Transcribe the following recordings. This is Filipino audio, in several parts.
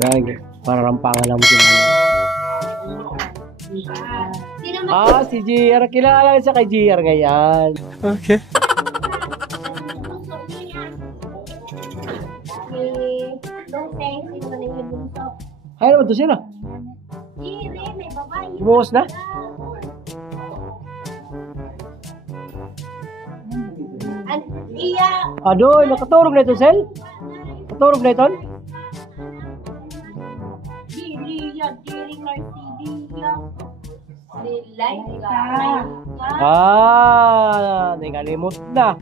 Yan, para rampangan naman sila. Si JR. Kilala siya kay JR ngayon. Okay. Ay, naman to sila. Bumuhos na? Adoy, nakaturog na ito, Sel? Nakaturog na ito? Nakalimot na.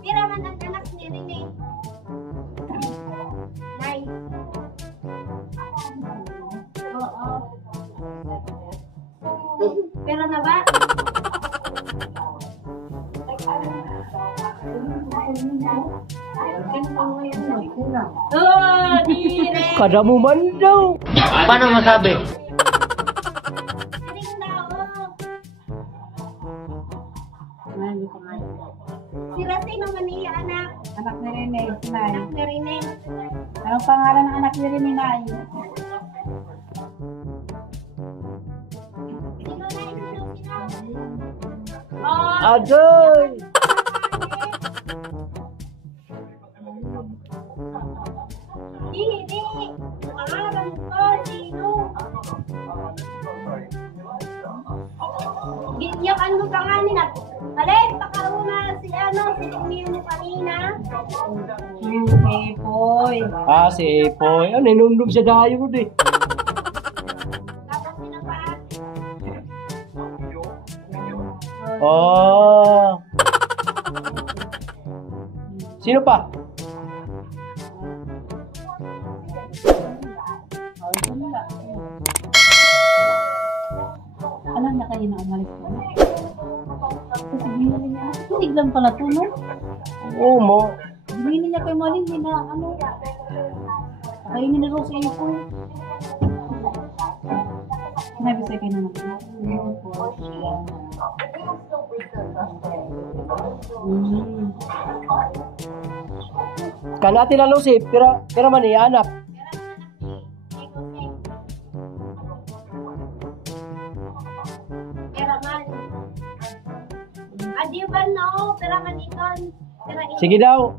Pira man ang anak ni Rene. Nay. Oo. Pera na ba? Oh, dire. Kada mo man daw. Paano masabi? Sila sino man niya anak? Anak ni Rene, Nay. Anak ni Rene. Anong pangalan ng anak ni Rene, Nay? Sino na sino? Oh, Adoy. hindi. Pangalan ko, sino? Ginyakan mo pa nga nila. Malit, pakauna si Tumio mo kanina. Boy. Si Epoy. Ninundog siya dayo eh. Tapos sino pa? Sino pa? Alam na kayo na umalis ko. Kasi binili niya. Tulig lang pala to, no? Oo mo. Binili niya kay Malin, hindi na kainin na raw sa iyo ko. Sinabi sa'yo kayo na naman. Kanati lalo si pero man anak. Pera man. Adi ba no? Pera man ikon. Sige daw.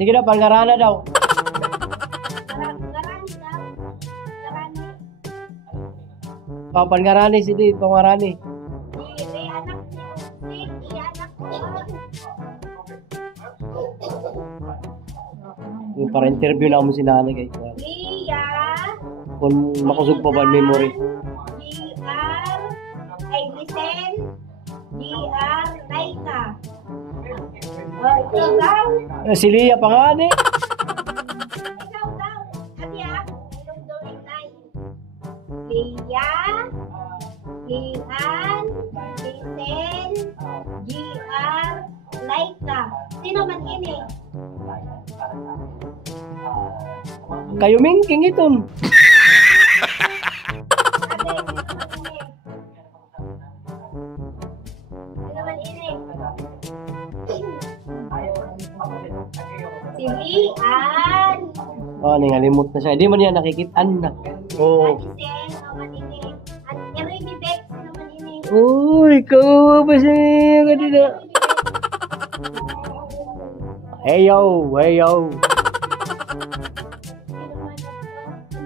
Sige daw, pangarana daw. Garani daw. Garani. Pangarani si di, pangarani. Di anak ni anak ko. Yung para interview na mo si nanay kay. Lia. Kung makusog pa ba ang memory. GR. Ay, listen. GR. Laika. Ikaw daw. Si Lia pa nga ni. Ikaw daw. Ati ilong doing tayo. Lia. Lian. Listen. GR. Laika. Sino man ini? Kayo mingking iton. Si Lian. Ningalimot na siya. Di man yan nakikitaan na. Oo. At Erwin Bex naman ini. Uy, ikaw ba siya kanina? Hey yo, hey yo.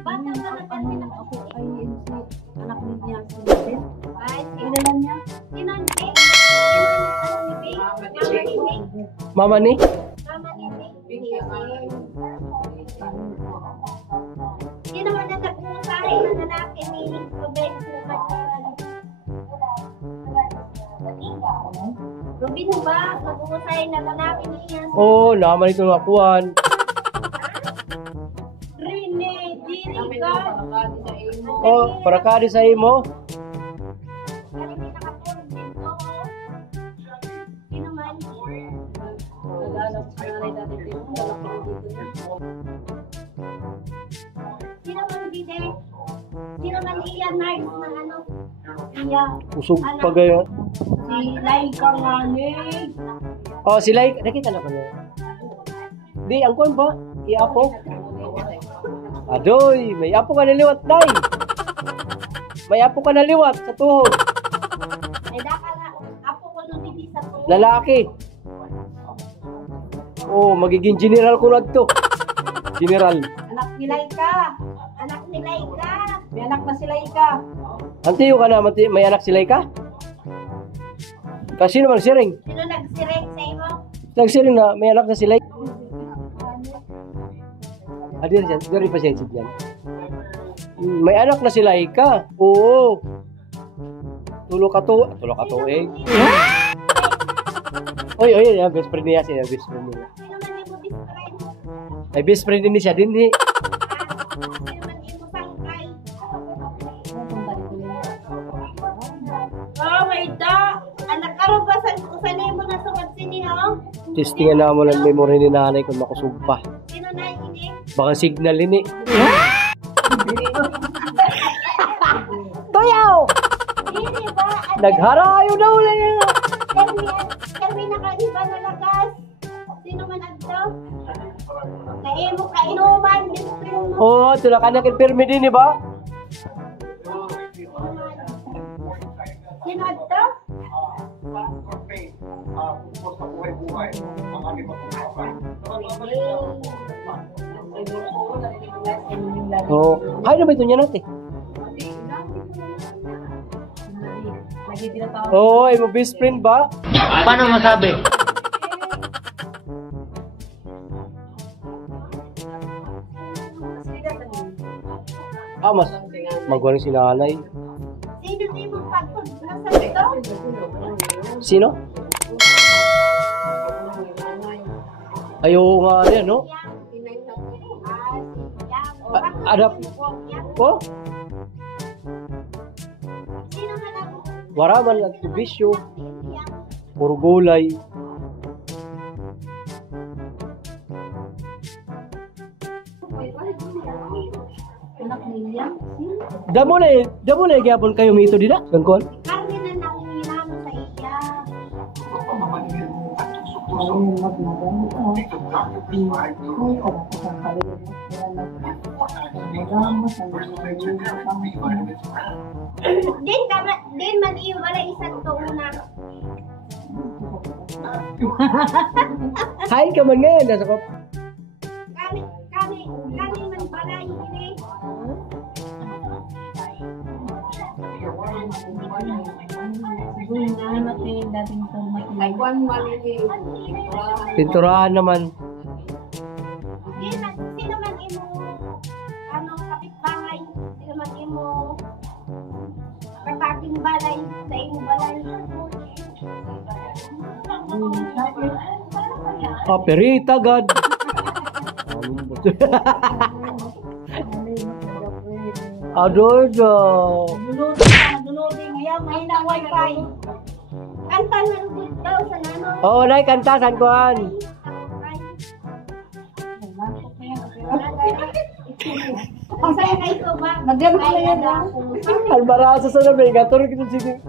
Bata ka na kasi Ako ay anak niya si Beth. Kilala niya? Sino ni Bex? Sino ni Bex? Mama ni Bex? Mama ni? Mama ni Bex? Sino man ang nag-uusahin na lalaki ni Bex naman? Rubin mo ba? Nag-uusahin na lalaki niya? Naman ito nakuhan. Rene, diri ka. Para kadi sa imo. Kali may nakatulog dito. Sino man? Sino man bide? Sino man iya nurse na ano? Iya. Usog pa gaya. Si Laika nga ni. Oh, sila, nakita na ko niya. Di, ang kuwan ba? Iapo? Adoy, may apo ka na liwat, day. May apo ka na liwat sa tuhod. Ay, daka na. Apo ko nung hindi sa to. Lalaki. Oh, magiging general ko na to. General. Anak ni Laika. Anak ni Laika. May anak na si Laika. Antiyo ka na, may anak sila ka? Kasi naman siring. Sino nagsirek sa imo? Nagsiring na, may anak na sila. Adir dyan, very positive yan. May anak na sila ka. Oo. Tulo ka to eh. Oy, best friend niya siya, best friend niya. Sino man imo best friend? Ay, best friend din siya din eh. Sino man imo sangkay? Oh, may da. Anak ka ro ba sa usanay mo na sungad siniho? Testingan na mo ng memory ni nanay kung makusumpa. Sino na ini? Baka signal ini. Tuyaw! Dili ba? Nagharayo daw na niya. Kami nakaiba na lagas. Sino man adto? Na imo kainuman best friend mo. Oo, tula ka na pirmi din, ba? Sino adto? Oo. Ay, na ba ito niya natin? Lagi tinatawag. Oo, ay mo best friend ba? Paano masabi? Mas magwaring si nanay. Sino di mo pagod nasa ito? Sino? Ayaw nga yan, no? Adap. Oh? Sino man ang Waraman at bisyo. Puro gulay. Anak niya. Damo na gyapon kayo mito dida. Sangkon? karne na nanginginamo sa iya. Din man iyo wala isang tuuna. Hay ka man ngayon nasa kop. Kami man balay ini. Siguro hinahanap niya yung dating format niya. Pinturahan naman. Sino man imo kapitbahay, sino man imo kapaking balay sa imo balay. Paperita god. Adoy do. Downloading. Ayaw, mahina ang wifi. Kanta na rugod daw sa nano. Oh, nay kanta san kuan. Ang saya kay ko ba? Nagyan ko na yan. Albarasa sa nabi gator kita sige.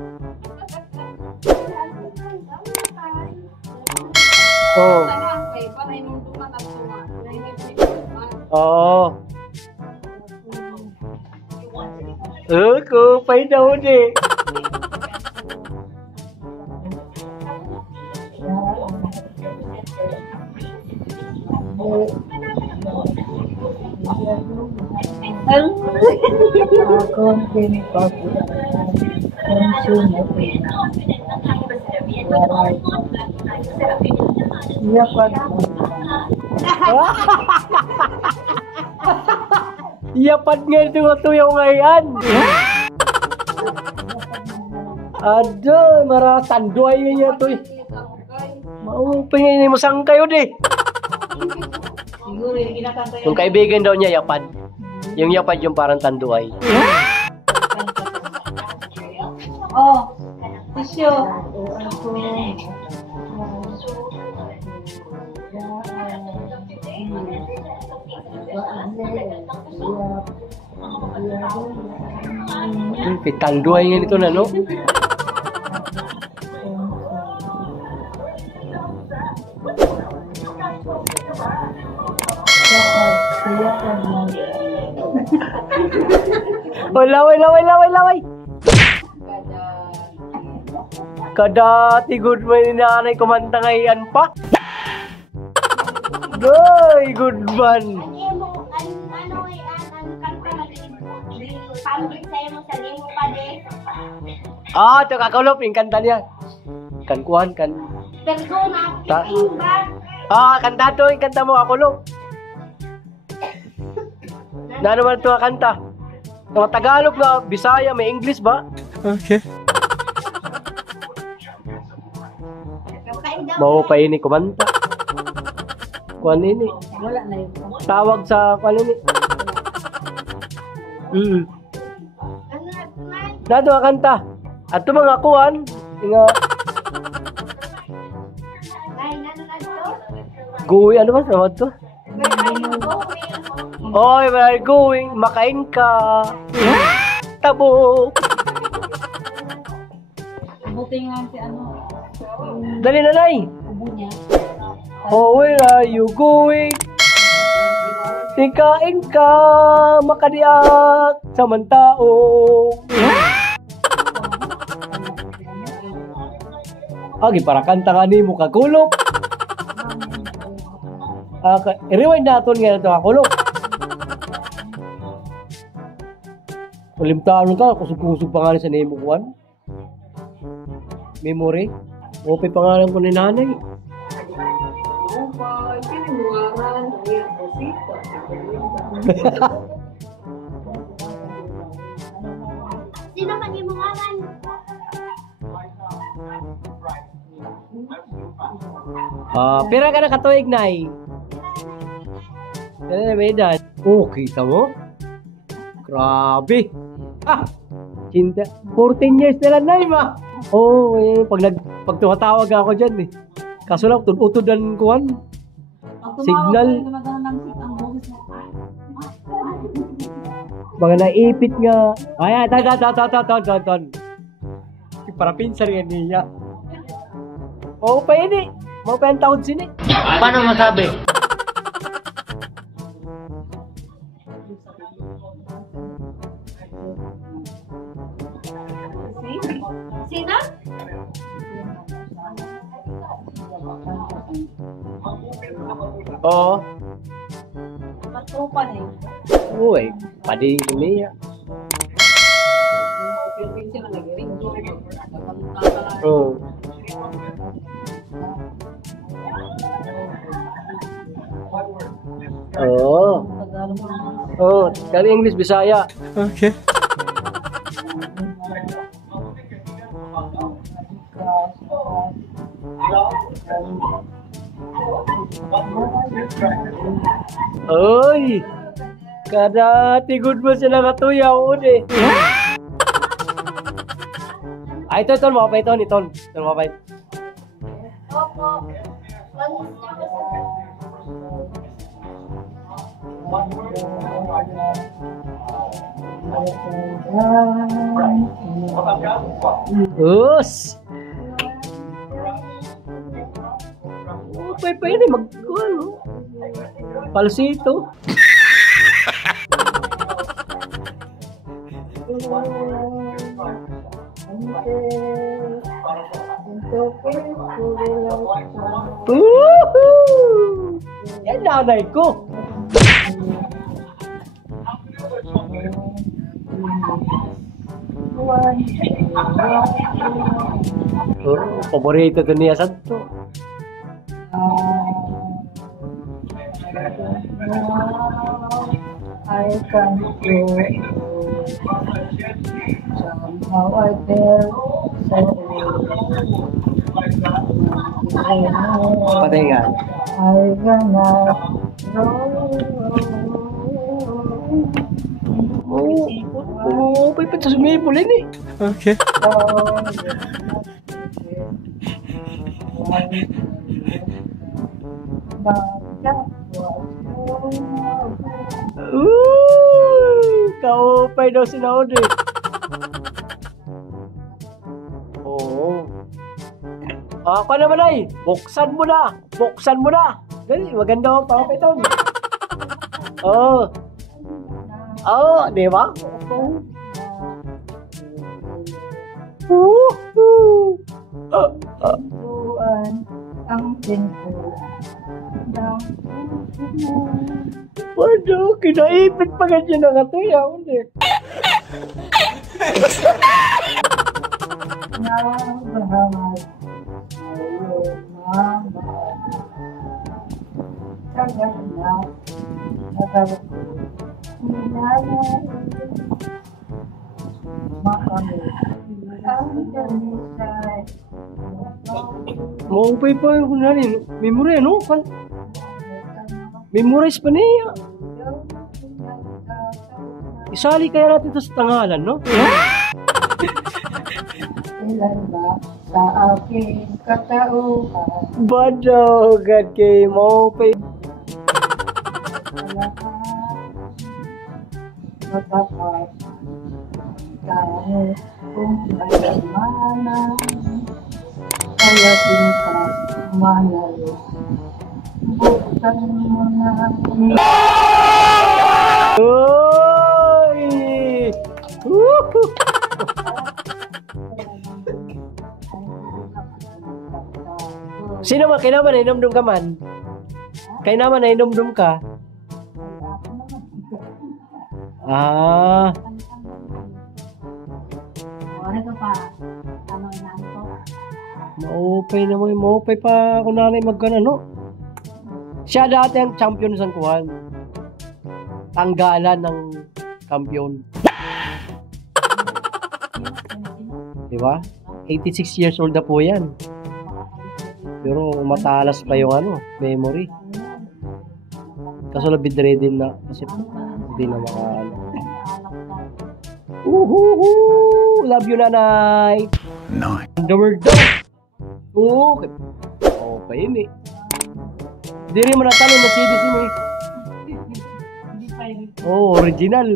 Oh. Oo. Kupay daw di. Ako ang pinipagod. Consume mo Yapad nga ito nga tuyaw ngayon. Aduh, marasan doy niya to. Maupay nga mo sang kayo di. Siguro yung kinakanta Yung kaibigan daw niya yapad. Yung yapad yung parang tanduay. Oh, tissue. Tanduay nga nito na no. Oh, laway. Kadati good man ni nanay kumanta ngayon pa. Goy, good man. Ano kanta pambit sa'yo mo sa limo pa de. Ah, ito kakulop yung kanta niya. Kankuhan, Persona, Ta- kiting ba? Ah, kanta to, yung kanta mo, kakulop. Na naman ito ang kanta. Mga Tagalog na, Bisaya, may English ba? Okay. Kain daw. Mau pa ini kumanta. Kuan ini. Wala na yun. Tawag sa kuan ini. Ano man? Nato ang kanta. At ito mga kuan, nga Ay, ano na to? guwi, ano ba tawag to? Where are you going? Oy, where are you going? Makain ka. Tabo. Buti nga si ano, Dali na, Nay. ubo niya. Oh, where are you going? Tikain ka, makadiak sa mantao. Agi, para kanta ka ni mo kagulop. I-rewind natin nga ito kakulop. Ulimtaan ka, kusog-kusog pangalan sa name mo kuwan. Memory. Ope pangalan ko ni nanay. Sino man yung mungaran? Pira ka na katuig, Nay. Kaya na may edad. Oh, kita mo? Grabe. Cinta. 14 years na lang, Nay, ma. Oh, pag tumatawag ako dyan, eh. Kaso lang, utudan ko, Signal. Ang boses mo. Mga naipit nga. Ay, ton. Para pinsan nga niya. Oo pa yun, eh. Mga pa yung taon sini. Paano masabi? Sino? Oo. Pagtrupa na yun. Uy, pading ko niya. Pinsin na nag-ring do. Oo. Oo. Tagalog na. Oo, kali English, Bisaya. Okay. Oy! Kada tigod mo sila katuyaw, uli. Ay, ito, mga pa ito. Ito, mga pa. Opo. Us! Oh, pa yun eh, ano? Palsito. Woohoo! Yan nanay ko. Oh, paborito to niya santo. I can do somehow I feel so Patay nga. I gonna Oh, pa sa sumipol yun eh. Okay. Kaupay daw si Naudi. Oo. Ako naman ay, buksan mo na. Dali, maganda ako pa ito. Oo. Oo, di ba? Ano, kinaipit pa ganyan na katuya. Ulit. Maupay pa yung kunani. Memory, no? Memorize pa niya. Isali kaya natin ito sa tangalan, no? Ilan ba sa aking katauhan? Badogad kay Maupay. Matapat kahit kung kailan mana kaya pintas manalo buksan mo na Oy! Woohoo! Sino man? Kaya naman nainomdom ka man? Kaya naman nainomdom ka? Ah, Ano ka pa? Ano inaan ko? maupay naman. Maupay pa ako nanay magkano, no? Siya dati ang champion sa kuhan. Tanggalan ng kampiyon. Diba? 86 years old na po yan. Pero matalas pa yung memory. Kaso na bedridden na. Kasi hindi na makaano. Uhuhu! Love you, nanay! Nice. Underwear daw! Okay. Okay, yun eh. Hindi rin mo natalo na CD si May. Hindi pa yun. Oh, original.